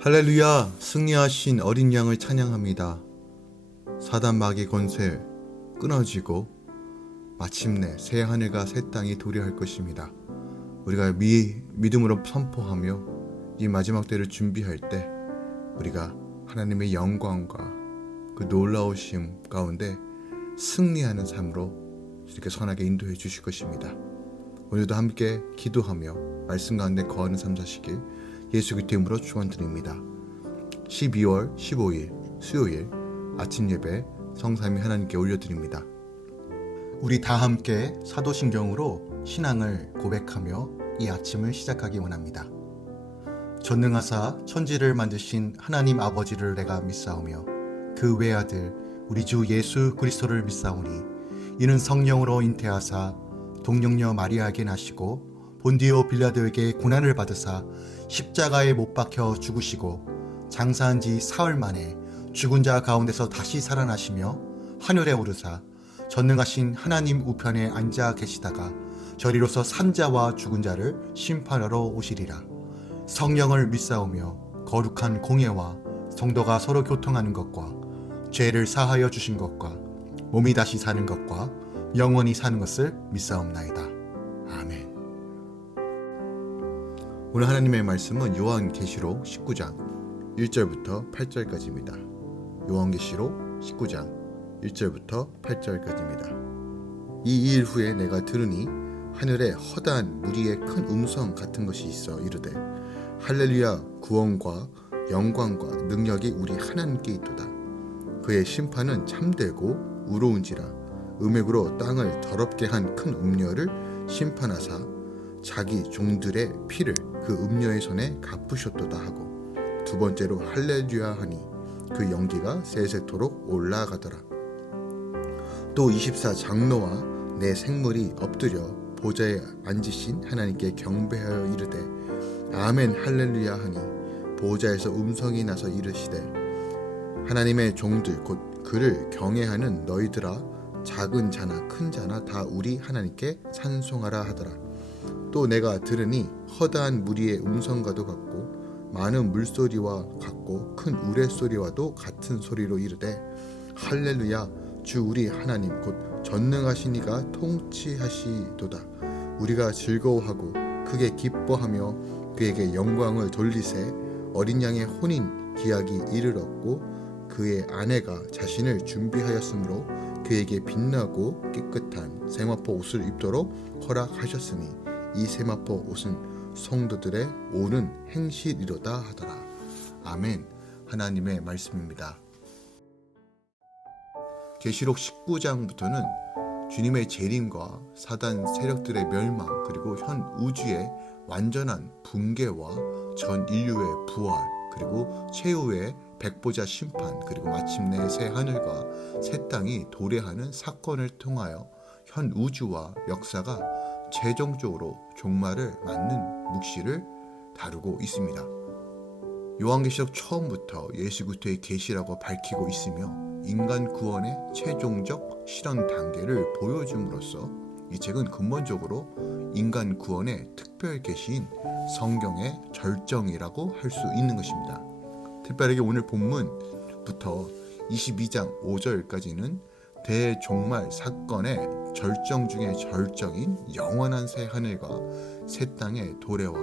할렐루야! 승리하신 어린 양을 찬양합니다. 사단 마귀 권세 끊어지고 마침내 새 하늘과 새 땅이 도래할 것입니다. 우리가 믿음으로 선포하며 이 마지막 때를 준비할 때 우리가 하나님의 영광과 그 놀라우심 가운데 승리하는 삶으로 이렇게 선하게 인도해 주실 것입니다. 오늘도 함께 기도하며 말씀 가운데 거하는 삶 사시길 예수 그리스도 이름으로 축원드립니다. 12월 15일 수요일 아침 예배 성삼위 하나님께 올려드립니다. 우리 다 함께 사도신경으로 신앙을 고백하며 이 아침을 시작하기 원합니다. 전능하사 천지를 만드신 하나님 아버지를 내가 믿사오며 그 외아들 우리 주 예수 그리스도를 믿사오니 이는 성령으로 잉태하사 동정녀 마리아에게 나시고 본디오 빌라도에게 고난을 받으사 십자가에 못 박혀 죽으시고 장사한 지 사흘 만에 죽은 자 가운데서 다시 살아나시며 하늘에 오르사 전능하신 하나님 우편에 앉아 계시다가 저리로서 산자와 죽은 자를 심판하러 오시리라. 성령을 믿사오며 거룩한 공예와 성도가 서로 교통하는 것과 죄를 사하여 주신 것과 몸이 다시 사는 것과 영원히 사는 것을 믿사옵나이다. 아멘. 오늘 하나님의 말씀은 요한계시록 19장 1절부터 8절까지입니다. 요한계시록 19장 1절부터 8절까지입니다. 이 일 후에 내가 들으니 하늘에 허다한 무리의 큰 음성 같은 것이 있어 이르되 할렐루야 구원과 영광과 능력이 우리 하나님께 있도다. 그의 심판은 참되고 의로운지라 음액으로 땅을 더럽게 한 큰 음녀를 심판하사 자기 종들의 피를 그 음녀의 손에 갚으셨도다 하고 두 번째로 할렐루야 하니 그 연기가 세세토록 올라가더라. 또 24장로와 내 생물이 엎드려 보좌에 앉으신 하나님께 경배하여 이르되 아멘 할렐루야 하니 보좌에서 음성이 나서 이르시되 하나님의 종들 곧 그를 경외하는 너희들아 작은 자나 큰 자나 다 우리 하나님께 찬송하라 하더라. 또 내가 들으니 허다한 무리의 음성과도 같고 많은 물소리와 같고 큰 우레소리와도 같은 소리로 이르되 할렐루야 주 우리 하나님 곧 전능하시니가 통치하시도다. 우리가 즐거워하고 크게 기뻐하며 그에게 영광을 돌리세 어린 양의 혼인 기약이 이르렀고 그의 아내가 자신을 준비하였으므로 그에게 빛나고 깨끗한 세마포 옷을 입도록 허락하셨으니 이 세마포 옷은 성도들의 옳은 행실이로다 하더라. 아멘. 하나님의 말씀입니다. 계시록 19장부터는 주님의 재림과 사단 세력들의 멸망 그리고 현 우주의 완전한 붕괴와 전 인류의 부활 그리고 최후의 백보자 심판 그리고 마침내 새 하늘과 새 땅이 도래하는 사건을 통하여 현 우주와 역사가 최종적으로 종말을 맞는 묵시를 다루고 있습니다. 요한계시록 처음부터 예수 그리스도의 계시라고 밝히고 있으며 인간 구원의 최종적 실현 단계를 보여줌으로써 이 책은 근본적으로 인간 구원의 특별 계시인 성경의 절정이라고 할 수 있는 것입니다. 특별하게 오늘 본문부터 22장 5절까지는 대종말 사건의 절정 중의 절정인 영원한 새 하늘과 새 땅의 도래와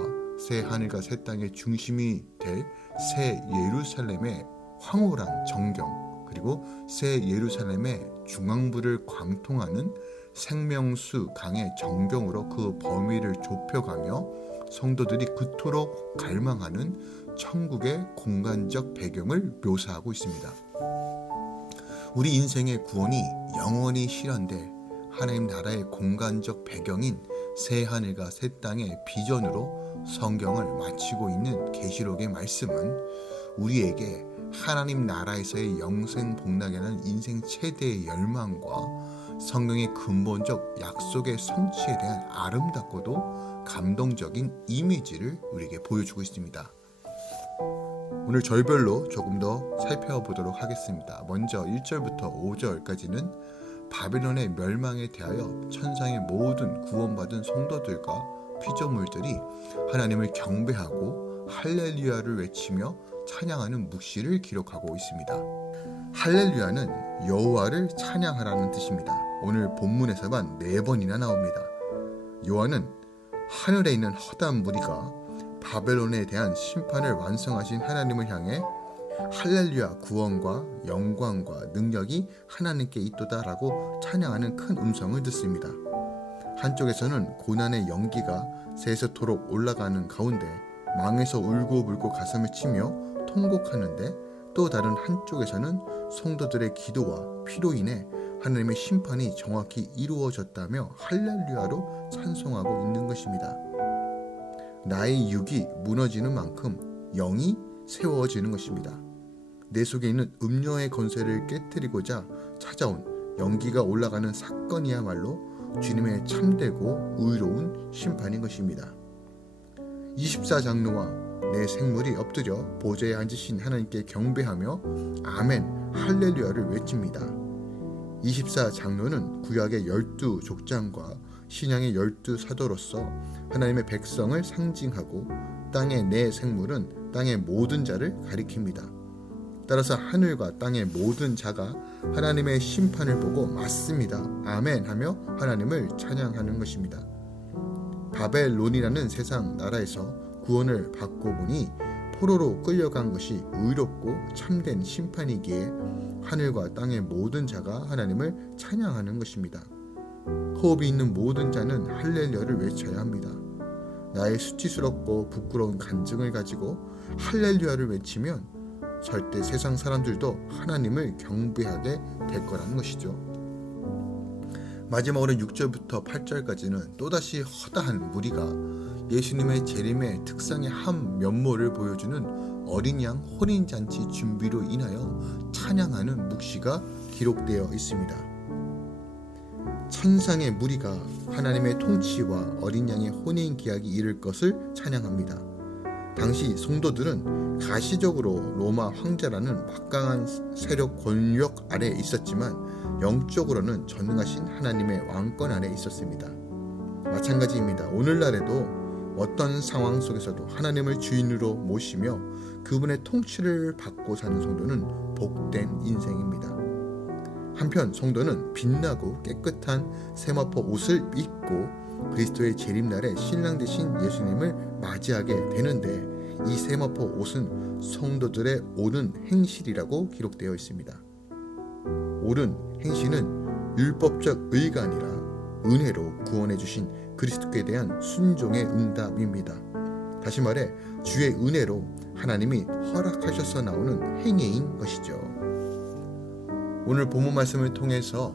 새 하늘과 새 땅의 중심이 될 새 예루살렘의 황홀한 정경 그리고 새 예루살렘의 중앙부를 관통하는 생명수 강의 정경으로 그 범위를 좁혀가며 성도들이 그토록 갈망하는 천국의 공간적 배경을 묘사하고 있습니다. 우리 인생의 구원이 영원히 실현될 하나님 나라의 공간적 배경인 새 하늘과 새 땅의 비전으로 성경을 마치고 있는 계시록의 말씀은 우리에게 하나님 나라에서의 영생 복락이라는 인생 최대의 열망과 성경의 근본적 약속의 성취에 대한 아름답고도 감동적인 이미지를 우리에게 보여주고 있습니다. 오늘 절별로 조금 더 살펴보도록 하겠습니다. 먼저 1절부터 5절까지는 바벨론의 멸망에 대하여 천상의 모든 구원받은 성도들과 피조물들이 하나님을 경배하고 할렐루야를 외치며 찬양하는 묵시를 기록하고 있습니다. 할렐루야는 여호와를 찬양하라는 뜻입니다. 오늘 본문에서만 4번이나 나옵니다. 여호와는 하늘에 있는 허다한 무리가 바벨론에 대한 심판을 완성하신 하나님을 향해 할렐루야, 구원과 영광과 능력이 하나님께 있도다라고 찬양하는 큰 음성을 듣습니다. 한쪽에서는 고난의 연기가 새서토록 올라가는 가운데 망에서 울고불고 가슴을 치며 통곡하는데, 또 다른 한쪽에서는 성도들의 기도와 피로 인해 하나님의 심판이 정확히 이루어졌다며 할렐루야로 찬송하고 있는 것입니다. 나의 육이 무너지는 만큼 영이 세워지는 것입니다. 내 속에 있는 음녀의 권세를 깨뜨리고자 찾아온 연기가 올라가는 사건이야말로 주님의 참되고 의로운 심판인 것입니다. 24장로와 내 생물이 엎드려 보좌에 앉으신 하나님께 경배하며 아멘 할렐루야를 외칩니다. 24장로는 구약의 12족장과 신약의 12사도로서 하나님의 백성을 상징하고, 땅의 내 생물은 땅의 모든 자를 가리킵니다. 따라서 하늘과 땅의 모든 자가 하나님의 심판을 보고 맞습니다, 아멘 하며 하나님을 찬양하는 것입니다. 바벨론이라는 세상 나라에서 구원을 받고 보니 포로로 끌려간 것이 의롭고 참된 심판이기에 하늘과 땅의 모든 자가 하나님을 찬양하는 것입니다. 호흡이 있는 모든 자는 할렐루야를 외쳐야 합니다. 나의 수치스럽고 부끄러운 간증을 가지고 할렐루야를 외치면 절대 세상 사람들도 하나님을 경배하게 될 거라는 것이죠. 마지막으로 6절부터 8절까지는 또다시 허다한 무리가 예수님의 재림의 특상의 한 면모를 보여주는 어린 양 혼인잔치 준비로 인하여 찬양하는 묵시가 기록되어 있습니다. 천상의 무리가 하나님의 통치와 어린 양의 혼인 계약이 이를 것을 찬양합니다. 당시 성도들은 가시적으로 로마 황제라는 막강한 세력 권력 아래에 있었지만 영적으로는 전능하신 하나님의 왕권 아래에 있었습니다. 마찬가지입니다. 오늘날에도 어떤 상황 속에서도 하나님을 주인으로 모시며 그분의 통치를 받고 사는 성도는 복된 인생입니다. 한편 성도는 빛나고 깨끗한 세마포 옷을 입고 그리스도의 재림날에 신랑 되신 예수님을 맞이하게 되는데, 이 세마포 옷은 성도들의 옳은 행실이라고 기록되어 있습니다. 옳은 행실은 율법적 의가 아니라 은혜로 구원해 주신 그리스도께 대한 순종의 응답입니다. 다시 말해 주의 은혜로 하나님이 허락하셔서 나오는 행위인 것이죠. 오늘 본문 말씀을 통해서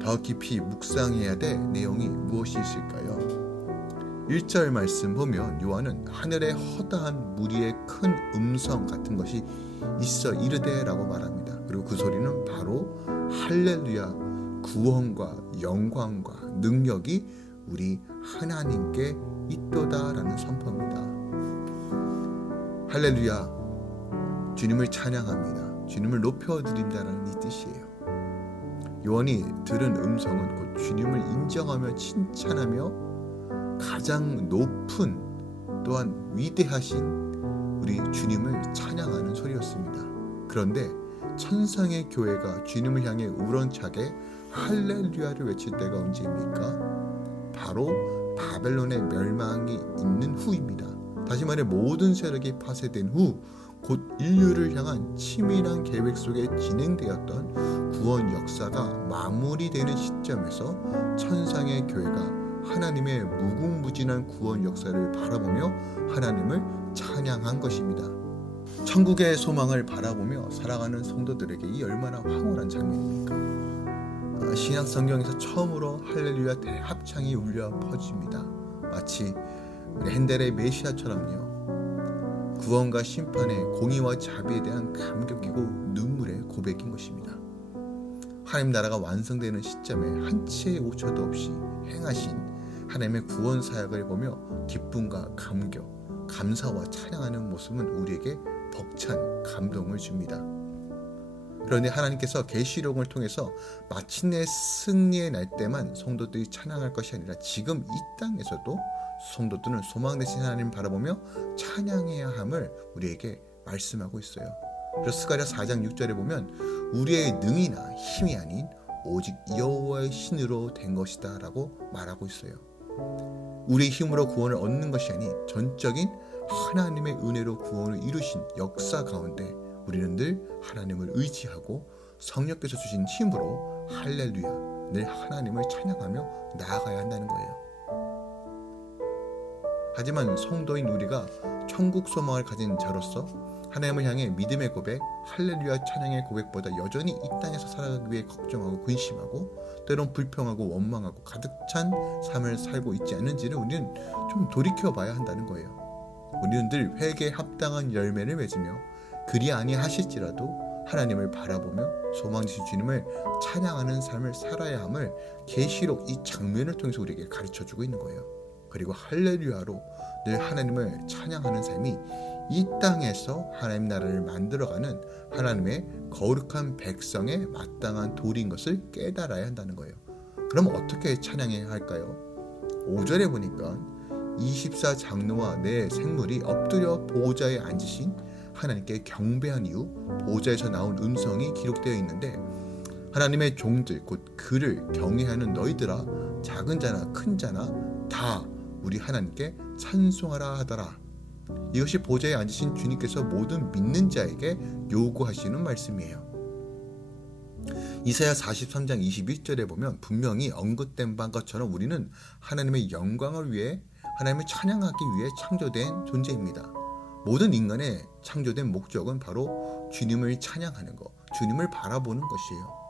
더 깊이 묵상해야 될 내용이 무엇이 있을까요? 1절 말씀 보면 요한은 하늘의 허다한 무리의 큰 음성 같은 것이 있어 이르되 라고 말합니다. 그리고 그 소리는 바로 할렐루야, 구원과 영광과 능력이 우리 하나님께 있도다라는 선포입니다. 할렐루야, 주님을 찬양합니다. 주님을 높여드린다는 이 뜻이에요. 요한이 들은 음성은 곧 주님을 인정하며 칭찬하며 가장 높은 또한 위대하신 우리 주님을 찬양하는 소리였습니다. 그런데 천상의 교회가 주님을 향해 우렁차게 할렐루야를 외칠 때가 언제입니까? 바로 바벨론의 멸망이 있는 후입니다. 다시 말해 모든 세력이 파쇄된 후 곧 인류를 향한 치밀한 계획 속에 진행되었던 구원 역사가 마무리되는 시점에서 천상의 교회가 하나님의 무궁무진한 구원 역사를 바라보며 하나님을 찬양한 것입니다. 천국의 소망을 바라보며 살아가는 성도들에게 이 얼마나 황홀한 장면입니까? 신약 성경에서 처음으로 할렐루야 대합창이 울려 퍼집니다. 마치 핸델의 메시아처럼요. 구원과 심판의 공의와 자비에 대한 감격이고 눈물의 고백인 것입니다. 하나님 나라가 완성되는 시점에 한치의 오차도 없이 행하신 하나님의 구원 사역을 보며 기쁨과 감격, 감사와 찬양하는 모습은 우리에게 벅찬 감동을 줍니다. 그런데 하나님께서 계시록을 통해서 마침내 승리의 날 때만 성도들이 찬양할 것이 아니라 지금 이 땅에서도 성도들은 소망 되신 하나님을 바라보며 찬양해야 함을 우리에게 말씀하고 있어요. 그래서 스가랴 4장 6절에 보면 우리의 능이나 힘이 아닌 오직 여호와의 신으로 된 것이다 라고 말하고 있어요. 우리의 힘으로 구원을 얻는 것이 아닌 전적인 하나님의 은혜로 구원을 이루신 역사 가운데 우리는 늘 하나님을 의지하고 성령께서 주신 힘으로 할렐루야 늘 하나님을 찬양하며 나아가야 한다는 거예요. 하지만 성도인 우리가 천국 소망을 가진 자로서 하나님을 향해 믿음의 고백, 할렐루야 찬양의 고백보다 여전히 이 땅에서 살아가기 위해 걱정하고 근심하고 때론 불평하고 원망하고 가득 찬 삶을 살고 있지 않는지를 우리는 좀 돌이켜봐야 한다는 거예요. 우리는 늘 회개에 합당한 열매를 맺으며 그리 아니하실지라도 하나님을 바라보며 소망지신 주님을 찬양하는 삶을 살아야 함을 계시록 이 장면을 통해서 우리에게 가르쳐주고 있는 거예요. 그리고 할렐루야로 늘 하나님을 찬양하는 삶이 이 땅에서 하나님 나라를 만들어가는 하나님의 거룩한 백성의 마땅한 도리인 것을 깨달아야 한다는 거예요. 그럼 어떻게 찬양해야 할까요? 5절에 보니까 24장로와 네 생물이 엎드려 보좌에 앉으신 하나님께 경배한 이후 보좌에서 나온 음성이 기록되어 있는데 하나님의 종들 곧 그를 경외하는 너희들아 작은 자나 큰 자나 다 우리 하나님께 찬송하라 하더라. 이것이 보좌에 앉으신 주님께서 모든 믿는 자에게 요구하시는 말씀이에요. 이사야 43장 21절에 보면 분명히 언급된 바 것처럼 우리는 하나님의 영광을 위해 하나님을 찬양하기 위해 창조된 존재입니다. 모든 인간의 창조된 목적은 바로 주님을 찬양하는 것, 주님을 바라보는 것이에요.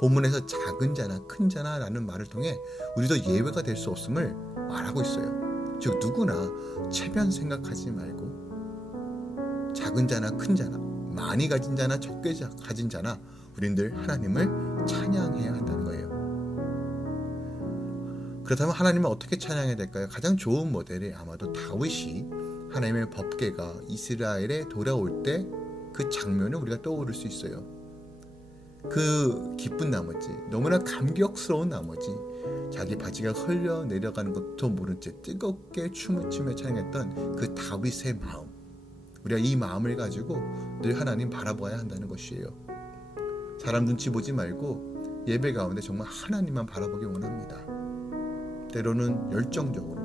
본문에서 작은 자나 큰 자나 라는 말을 통해 우리도 예외가 될 수 없음을 말하고 있어요. 즉 누구나 체면 생각하지 말고 작은 자나 큰 자나 많이 가진 자나 적게 가진 자나 우린 늘 하나님을 찬양해야 한다는 거예요. 그렇다면 하나님을 어떻게 찬양해야 될까요? 가장 좋은 모델이 아마도 다윗이 하나님의 법궤가 이스라엘에 돌아올 때 그 장면을 우리가 떠오를 수 있어요. 그 기쁜 나머지 너무나 감격스러운 나머지 자기 바지가 흘러 내려가는 것도 모른 채 뜨겁게 춤을 추며 찬양했던 그 다윗의 마음, 우리가 이 마음을 가지고 늘 하나님 바라봐야 한다는 것이에요. 사람 눈치 보지 말고 예배 가운데 정말 하나님만 바라보기 원합니다. 때로는 열정적으로,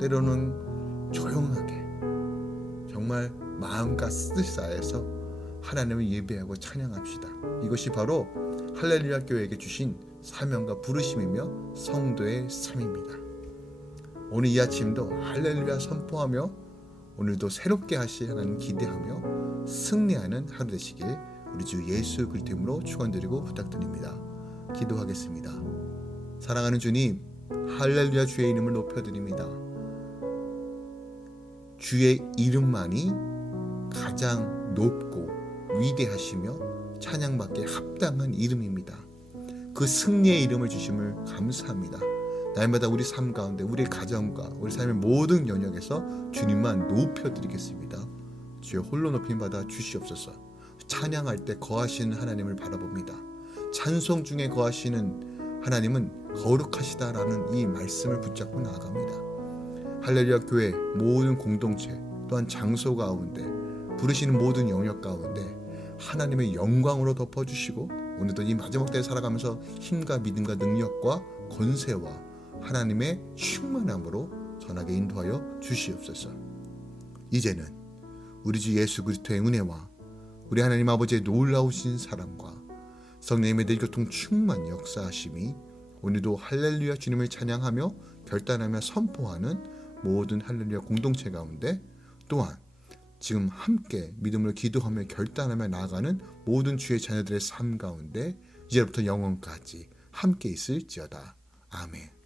때로는 조용하게 정말 마음과 뜻을 다해서 하나님을 예배하고 찬양합시다. 이것이 바로 할렐루야 교회에게 주신 사명과 부르심이며 성도의 삶입니다. 오늘 이 아침도 할렐루야 선포하며 오늘도 새롭게 하실 하나님 기대하며 승리하는 하루 되시길 우리 주 예수 그리스도 이름으로 축원드리고 부탁드립니다. 기도하겠습니다. 사랑하는 주님, 할렐루야 주의 이름을 높여드립니다. 주의 이름만이 가장 높고 위대하시며 찬양받기에 합당한 이름입니다. 그 승리의 이름을 주심을 감사합니다. 날마다 우리 삶 가운데 우리 가정과 우리 삶의 모든 영역에서 주님만 높여드리겠습니다. 주여 홀로 높임 받아 주시옵소서. 찬양할 때 거하시는 하나님을 바라봅니다. 찬송 중에 거하시는 하나님은 거룩하시다라는 이 말씀을 붙잡고 나아갑니다. 할렐루야 교회 모든 공동체 또한 장소 가운데 부르시는 모든 영역 가운데 하나님의 영광으로 덮어주시고 오늘도 이 마지막 때에 살아가면서 힘과 믿음과 능력과 권세와 하나님의 충만함으로 전하게 인도하여 주시옵소서. 이제는 우리 주 예수 그리스도의 은혜와 우리 하나님 아버지의 놀라우신 사랑과 성령님의 늘 교통 충만 역사하심이 오늘도 할렐루야 주님을 찬양하며 결단하며 선포하는 모든 할렐루야 공동체 가운데 또한 지금 함께 믿음으로 기도하며 결단하며 나아가는 모든 주의 자녀들의 삶 가운데 이제부터 영원까지 함께 있을지어다. 아멘.